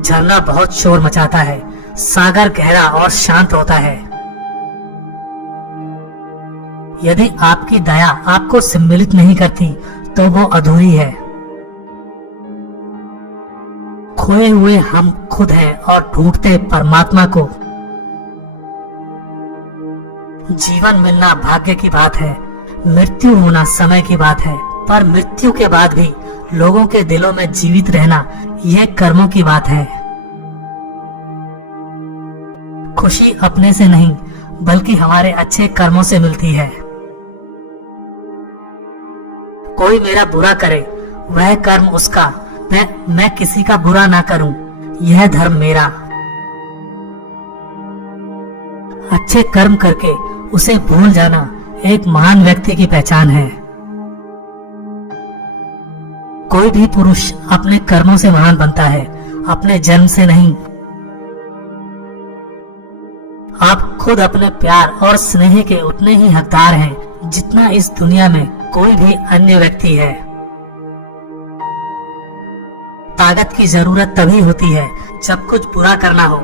झरना बहुत शोर मचाता है, सागर गहरा और शांत होता है। यदि आपकी दया आपको सम्मिलित नहीं करती तो वो अधूरी है। खोए हुए हम खुद हैं और ढूंढते परमात्मा को। जीवन मिलना भाग्य की बात है, मृत्यु होना समय की बात है, पर मृत्यु के बाद भी लोगों के दिलों में जीवित रहना यह कर्मों की बात है। खुशी अपने से नहीं बल्कि हमारे अच्छे कर्मों से मिलती है। कोई मेरा बुरा करे वह कर्म उसका, मैं किसी का बुरा ना करूं यह धर्म मेरा। अच्छे कर्म करके उसे भूल जाना एक महान व्यक्ति की पहचान है। कोई भी पुरुष अपने कर्मों से महान बनता है, अपने जन्म से नहीं। आप खुद अपने प्यार और स्नेह के उतने ही हकदार हैं जितना इस दुनिया में कोई भी अन्य व्यक्ति है। ताकत की जरूरत तभी होती है जब कुछ बुरा करना हो,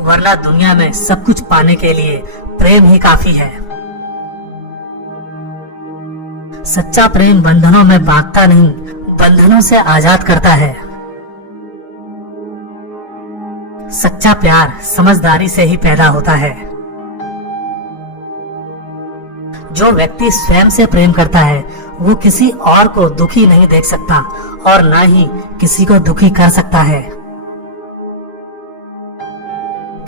वरना दुनिया में सब कुछ पाने के लिए प्रेम ही काफी है। सच्चा प्रेम बंधनों में बांधता नहीं, बंधनों से आजाद करता है। सच्चा प्यार समझदारी से ही पैदा होता है। जो व्यक्ति स्वयं से प्रेम करता है वो किसी और को दुखी नहीं देख सकता और न ही किसी को दुखी कर सकता है।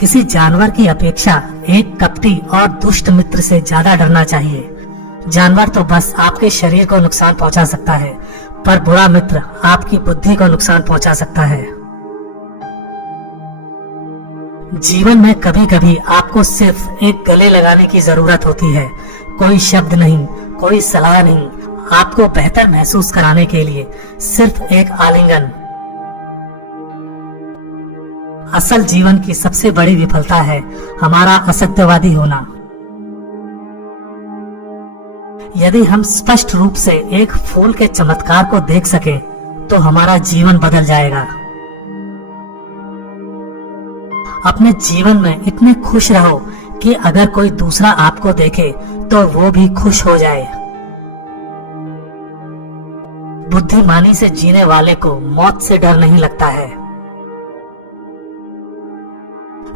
किसी जानवर की अपेक्षा एक कपटी और दुष्ट मित्र से ज्यादा डरना चाहिए। जानवर तो बस आपके शरीर को नुकसान पहुंचा सकता है, पर बुरा मित्र आपकी बुद्धि को नुकसान पहुंचा सकता है। जीवन में कभी कभी आपको सिर्फ एक गले लगाने की जरूरत होती है। कोई शब्द नहीं, कोई सलाह नहीं, आपको बेहतर महसूस कराने के लिए सिर्फ एक आलिंगन। असल जीवन की सबसे बड़ी विफलता है हमारा असत्यवादी होना। यदि हम स्पष्ट रूप से एक फूल के चमत्कार को देख सके तो हमारा जीवन बदल जाएगा। अपने जीवन में इतने खुश रहो कि अगर कोई दूसरा आपको देखे तो वो भी खुश हो जाए। बुद्धिमानी से जीने वाले को मौत से डर नहीं लगता है।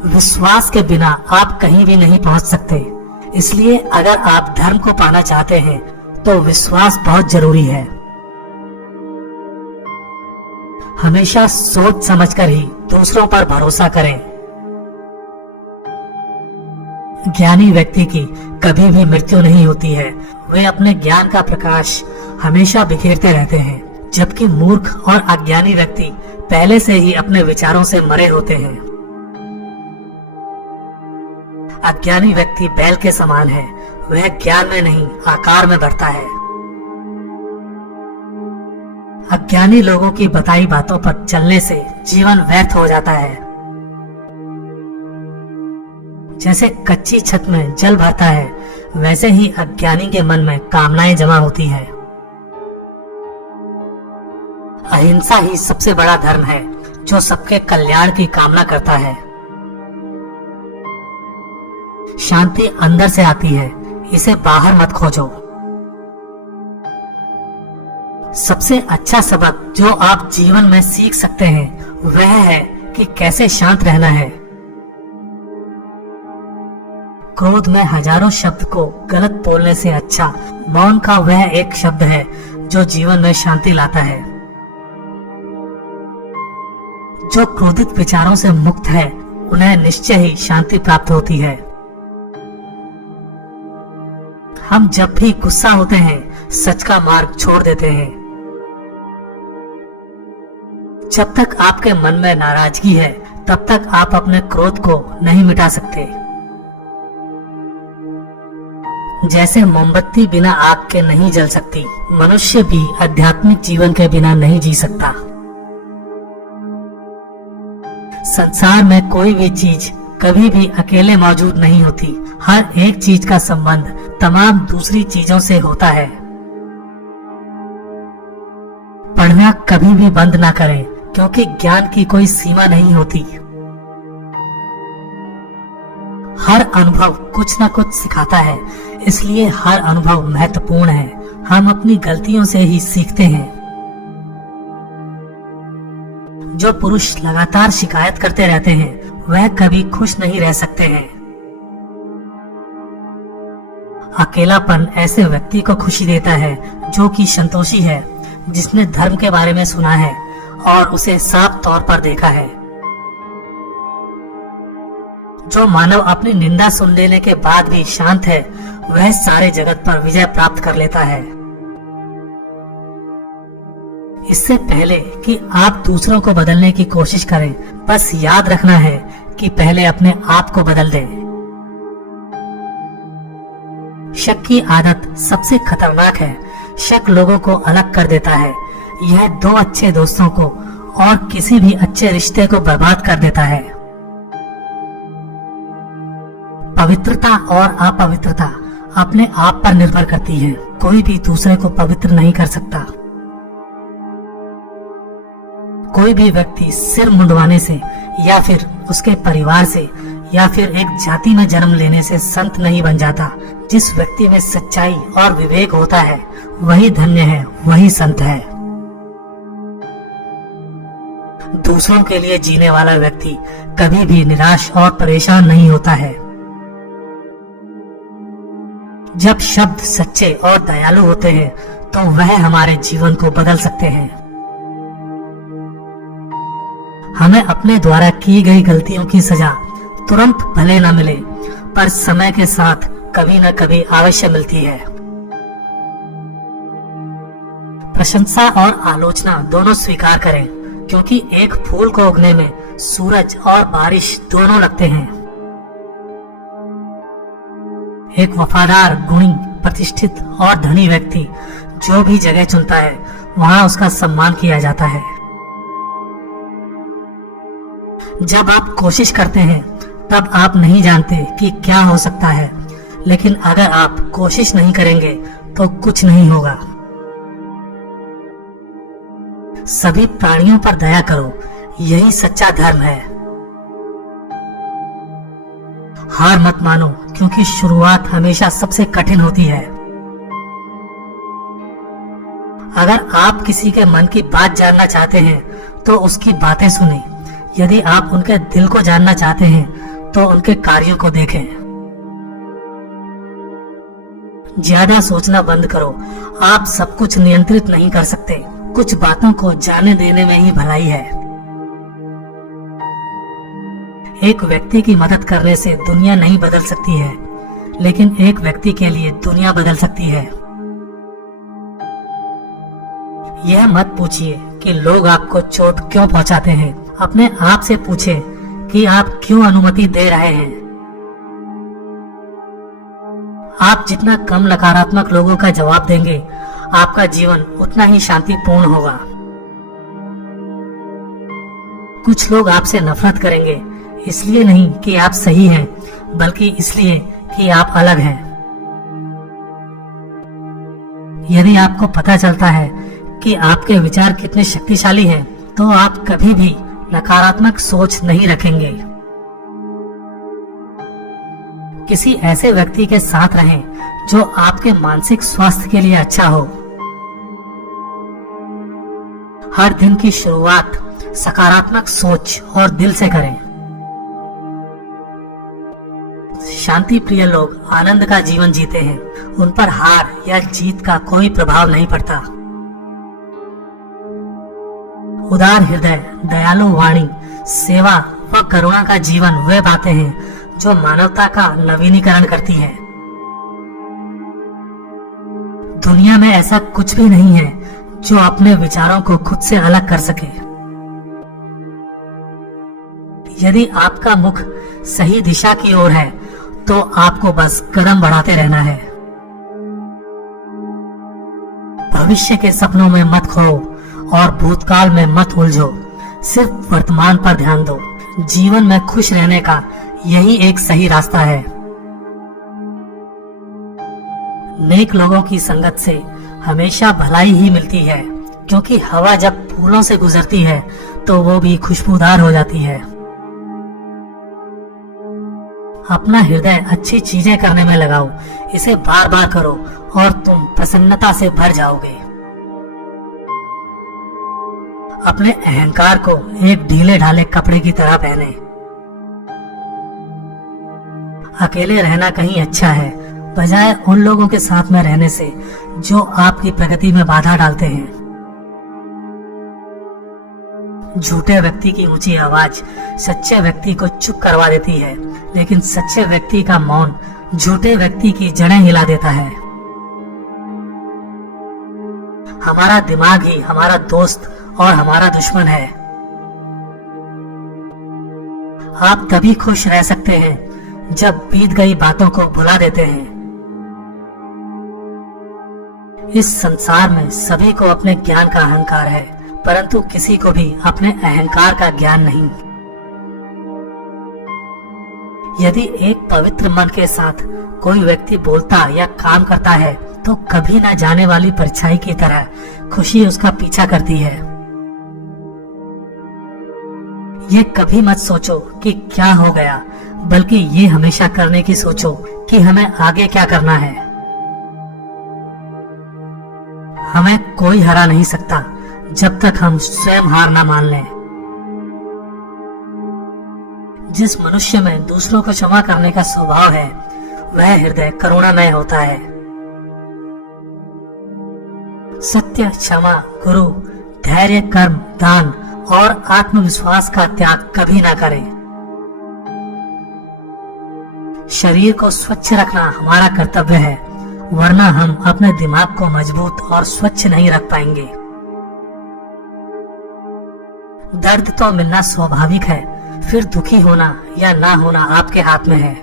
विश्वास के बिना आप कहीं भी नहीं पहुंच सकते, इसलिए अगर आप धर्म को पाना चाहते हैं तो विश्वास बहुत जरूरी है। हमेशा सोच समझकर ही दूसरों पर भरोसा करें। ज्ञानी व्यक्ति की कभी भी मृत्यु नहीं होती है। वे अपने ज्ञान का प्रकाश हमेशा बिखेरते रहते हैं, जबकि मूर्ख और अज्ञानी व्यक्ति पहले से ही अपने विचारों से मरे होते हैं। अज्ञानी व्यक्ति बैल के समान है, वह ज्ञान में नहीं आकार में बढ़ता है। अज्ञानी लोगों की बताई बातों पर चलने से जीवन व्यर्थ हो जाता है। जैसे कच्ची छत में जल भरता है, वैसे ही अज्ञानी के मन में कामनाएं जमा होती है। अहिंसा ही सबसे बड़ा धर्म है, जो सबके कल्याण की कामना करता है। शांति अंदर से आती है, इसे बाहर मत खोजो। सबसे अच्छा सबक जो आप जीवन में सीख सकते हैं वह है कि कैसे शांत रहना है। क्रोध में हजारों शब्द को गलत बोलने से अच्छा मौन का वह एक शब्द है जो जीवन में शांति लाता है। जो क्रोधित विचारों से मुक्त है, उन्हें निश्चय ही शांति प्राप्त होती है। हम जब भी गुस्सा होते हैं, सच का मार्ग छोड़ देते हैं। जब तक आपके मन में नाराजगी है, तब तक आप अपने क्रोध को नहीं मिटा सकते। जैसे मोमबत्ती बिना आग के नहीं जल सकती, मनुष्य भी आध्यात्मिक जीवन के बिना नहीं जी सकता। संसार में कोई भी चीज कभी भी अकेले मौजूद नहीं होती। हर एक चीज का संबंध तमाम दूसरी चीजों से होता है। पढ़ना कभी भी बंद ना करें, क्योंकि ज्ञान की कोई सीमा नहीं होती। हर अनुभव कुछ न कुछ सिखाता है, इसलिए हर अनुभव महत्वपूर्ण है। हम अपनी गलतियों से ही सीखते हैं। जो पुरुष लगातार शिकायत करते रहते हैं, वह कभी खुश नहीं रह सकते हैं। अकेलापन ऐसे व्यक्ति को खुशी देता है जो कि संतोषी है, जिसने धर्म के बारे में सुना है और उसे साफ तौर पर देखा है। जो मानव अपनी निंदा सुन लेने के बाद भी शांत है, वह सारे जगत पर विजय प्राप्त कर लेता है। इससे पहले कि आप दूसरों को बदलने की कोशिश करें, बस याद रखना है कि पहले अपने आप को बदल दें। शक की आदत सबसे खतरनाक है। शक लोगों को अलग कर देता है। यह दो अच्छे दोस्तों को और किसी भी अच्छे रिश्ते को बर्बाद कर देता है। पवित्रता और अपवित्रता अपने आप पर निर्भर करती है। कोई भी दूसरे को पवित्र नहीं कर सकता। कोई भी व्यक्ति सिर मुंडवाने से या फिर उसके परिवार से या फिर एक जाति में जन्म लेने से संत नहीं बन जाता। जिस व्यक्ति में सच्चाई और विवेक होता है, वही धन्य है, वही संत है। दूसरों के लिए जीने वाला व्यक्ति कभी भी निराश और परेशान नहीं होता है। जब शब्द सच्चे और दयालु होते हैं, तो वह हमारे जीवन को बदल सकते हैं। हमें अपने द्वारा की गई गलतियों की सजा तुरंत भले न मिले, पर समय के साथ कभी न कभी अवश्य मिलती है। प्रशंसा और आलोचना दोनों स्वीकार करें, क्योंकि एक फूल को उगने में सूरज और बारिश दोनों लगते हैं। एक वफादार, गुणी, प्रतिष्ठित और धनी व्यक्ति जो भी जगह चुनता है, वहां उसका सम्मान किया जाता है। जब आप कोशिश करते हैं, तब आप नहीं जानते कि क्या हो सकता है, लेकिन अगर आप कोशिश नहीं करेंगे तो कुछ नहीं होगा। सभी प्राणियों पर दया करो, यही सच्चा धर्म है। हार मत मानो, क्योंकि शुरुआत हमेशा सबसे कठिन होती है। अगर आप किसी के मन की बात जानना चाहते हैं, तो उसकी बातें सुनें। यदि आप उनके दिल को जानना चाहते हैं, तो उनके कार्यों को देखें। ज्यादा सोचना बंद करो। आप सब कुछ नियंत्रित नहीं कर सकते। कुछ बातों को जाने देने में ही भलाई है। एक व्यक्ति की मदद करने से दुनिया नहीं बदल सकती है, लेकिन एक व्यक्ति के लिए दुनिया बदल सकती है। यह मत पूछिए कि लोग आपको चोट क्यों पहुंचाते हैं। अपने आप से पूछे कि आप क्यों अनुमति दे रहे हैं। आप जितना कम नकारात्मक लोगों का जवाब देंगे, आपका जीवन उतना ही शांतिपूर्ण होगा। कुछ लोग आपसे नफरत करेंगे, इसलिए नहीं कि आप सही हैं, बल्कि इसलिए कि आप अलग हैं। यदि आपको पता चलता है कि आपके विचार कितने शक्तिशाली हैं, तो आप कभी भी नकारात्मक सोच नहीं रखेंगे। किसी ऐसे व्यक्ति के साथ रहें जो आपके मानसिक स्वास्थ्य के लिए अच्छा हो। हर दिन की शुरुआत सकारात्मक सोच और दिल से करें। शांति प्रिय लोग आनंद का जीवन जीते हैं। उन पर हार या जीत का कोई प्रभाव नहीं पड़ता। उदार हृदय, दयालु वाणी, सेवा व करुणा का जीवन वे बातें हैं जो मानवता का नवीनीकरण करती है। दुनिया में ऐसा कुछ भी नहीं है जो अपने विचारों को खुद से अलग कर सके। यदि आपका मुख सही दिशा की ओर है, तो आपको बस कदम बढ़ाते रहना है। भविष्य के सपनों में मत खो और भूतकाल में मत उलझो। सिर्फ वर्तमान पर ध्यान दो। जीवन में खुश रहने का यही एक सही रास्ता है। नेक लोगों की संगत से हमेशा भलाई ही मिलती है, क्योंकि हवा जब फूलों से गुजरती है तो वो भी खुशबूदार हो जाती है। अपना हृदय अच्छी चीजें करने में लगाओ। इसे बार बार करो और तुम प्रसन्नता से भर जाओगे। अपने अहंकार को एक ढीले ढाले कपड़े की तरह पहने। अकेले रहना कहीं अच्छा है, बजाय उन लोगों के साथ में रहने से जो आपकी प्रगति में बाधा डालते हैं। झूठे व्यक्ति की ऊंची आवाज सच्चे व्यक्ति को चुप करवा देती है, लेकिन सच्चे व्यक्ति का मौन झूठे व्यक्ति की जड़ें हिला देता है। हमारा दिमाग ही हमारा दोस्त और हमारा दुश्मन है। आप तभी खुश रह सकते हैं जब बीत गई बातों को भुला देते हैं। इस संसार में सभी को अपने ज्ञान का अहंकार है, परंतु किसी को भी अपने अहंकार का ज्ञान नहीं। यदि एक पवित्र मन के साथ कोई व्यक्ति बोलता या काम करता है, तो कभी न जाने वाली परछाई की तरह खुशी उसका पीछा करती है। ये कभी मत सोचो कि क्या हो गया, बल्कि ये हमेशा करने की सोचो कि हमें आगे क्या करना है। हमें कोई हरा नहीं सकता जब तक हम स्वयं हार ना मान लें। जिस मनुष्य में दूसरों को क्षमा करने का स्वभाव है, वह हृदय करुणामय होता है। सत्य, क्षमा, गुरु, धैर्य, कर्म, दान और आत्मविश्वास का त्याग कभी ना करें। शरीर को स्वच्छ रखना हमारा कर्तव्य है, वरना हम अपने दिमाग को मजबूत और स्वच्छ नहीं रख पाएंगे। दर्द तो मिलना स्वाभाविक है, फिर दुखी होना या ना होना आपके हाथ में है।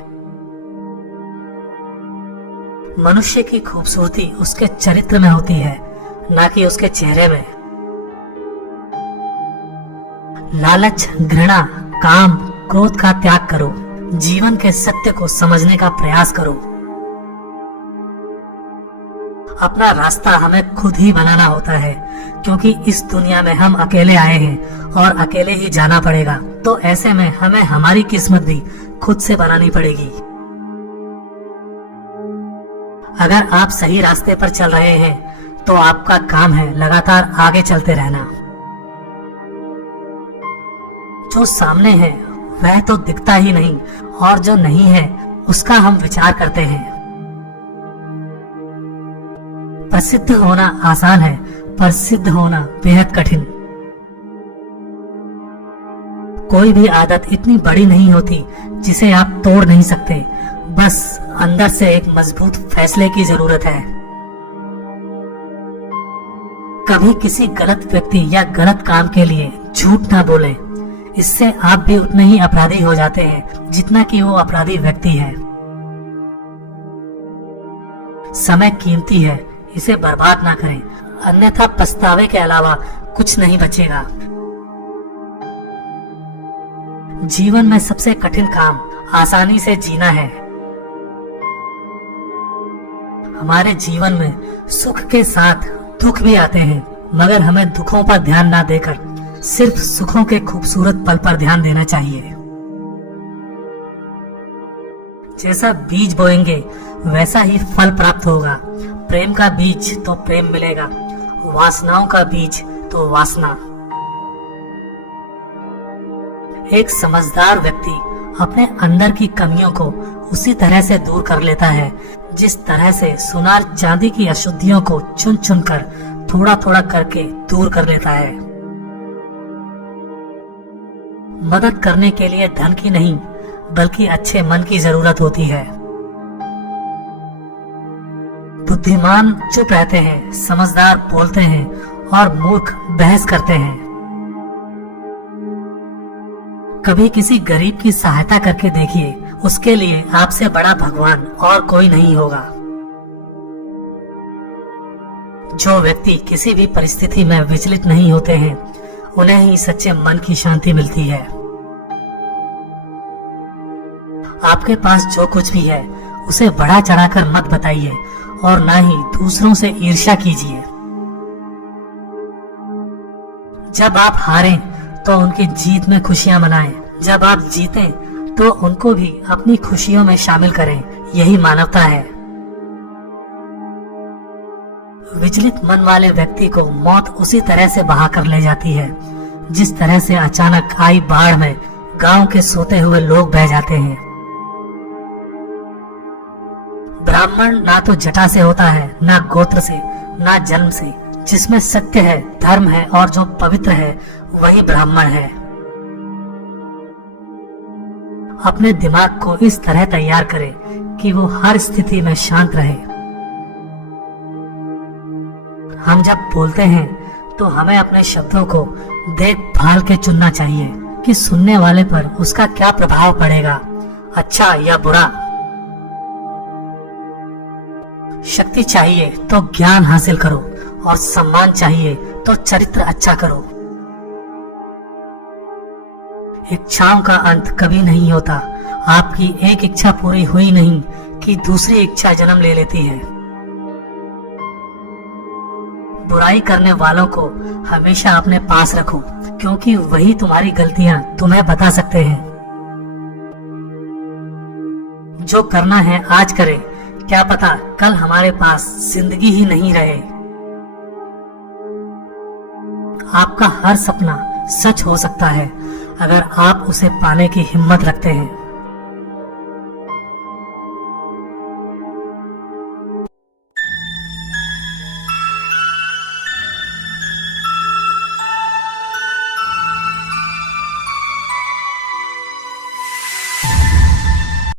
मनुष्य की खूबसूरती उसके चरित्र में होती है, ना कि उसके चेहरे में। लालच, घृणा, काम, क्रोध का त्याग करो। जीवन के सत्य को समझने का प्रयास करो। अपना रास्ता हमें खुद ही बनाना होता है, क्योंकि इस दुनिया में हम अकेले आए हैं और अकेले ही जाना पड़ेगा। तो ऐसे में हमें हमारी किस्मत भी खुद से बनानी पड़ेगी। अगर आप सही रास्ते पर चल रहे हैं, तो आपका काम है लगातार आगे चलते रहना। जो सामने है वह तो दिखता ही नहीं, और जो नहीं है उसका हम विचार करते हैं। प्रसिद्ध होना आसान है, पर सिद्ध होना बेहद कठिन। कोई भी आदत इतनी बड़ी नहीं होती जिसे आप तोड़ नहीं सकते, बस अंदर से एक मजबूत फैसले की जरूरत है। कभी किसी गलत व्यक्ति या गलत काम के लिए झूठ ना बोले, इससे आप भी उतने ही अपराधी हो जाते हैं जितना कि वो अपराधी व्यक्ति है। समय कीमती है, इसे बर्बाद ना करें, अन्यथा पछतावे के अलावा कुछ नहीं बचेगा। जीवन में सबसे कठिन काम आसानी से जीना है। हमारे जीवन में सुख के साथ दुख भी आते हैं, मगर हमें दुखों पर ध्यान ना देकर सिर्फ सुखों के खूबसूरत पल पर ध्यान देना चाहिए। जैसा बीज बोएंगे वैसा ही फल प्राप्त होगा। प्रेम का बीज तो प्रेम मिलेगा, वासनाओं का बीज तो वासना। एक समझदार व्यक्ति अपने अंदर की कमियों को उसी तरह से दूर कर लेता है जिस तरह से सुनार चांदी की अशुद्धियों को चुन चुन कर थोड़ा थोड़ा करके दूर कर लेता है। मदद करने के लिए धन की नहीं बल्कि अच्छे मन की जरूरत होती है। बुद्धिमान चुप रहते हैं, समझदार बोलते हैं और मूर्ख बहस करते हैं। कभी किसी गरीब की सहायता करके देखिए, उसके लिए आपसे बड़ा भगवान और कोई नहीं होगा। जो व्यक्ति किसी भी परिस्थिति में विचलित नहीं होते हैं, उन्हें ही सच्चे मन की शांति मिलती है। आपके पास जो कुछ भी है उसे बढ़ा चढ़ाकर मत बताइए और ना ही दूसरों से ईर्ष्या कीजिए। जब आप हारें तो उनकी जीत में खुशियां मनाएं, जब आप जीतें तो उनको भी अपनी खुशियों में शामिल करें, यही मानवता है। विचलित मन वाले व्यक्ति को मौत उसी तरह से बहा कर ले जाती है जिस तरह से अचानक आई बाढ़ में गांव के सोते हुए लोग बह जाते हैं। ब्राह्मण ना तो जटा से होता है, ना गोत्र से, ना जन्म से। जिसमें सत्य है, धर्म है और जो पवित्र है वही ब्राह्मण है। अपने दिमाग को इस तरह तैयार करें कि वो हर स्थिति में शांत रहे। हम जब बोलते हैं तो हमें अपने शब्दों को देखभाल के चुनना चाहिए कि सुनने वाले पर उसका क्या प्रभाव पड़ेगा, अच्छा या बुरा। शक्ति चाहिए तो ज्ञान हासिल करो और सम्मान चाहिए तो चरित्र अच्छा करो। इच्छाओं का अंत कभी नहीं होता। आपकी एक इच्छा पूरी हुई नहीं कि दूसरी इच्छा जन्म ले लेती है। बुराई करने वालों को हमेशा अपने पास रखो, क्योंकि वही तुम्हारी गलतियां तुम्हें बता सकते हैं। जो करना है आज करें, क्या पता कल हमारे पास जिंदगी ही नहीं रहे। आपका हर सपना सच हो सकता है अगर आप उसे पाने की हिम्मत रखते हैं।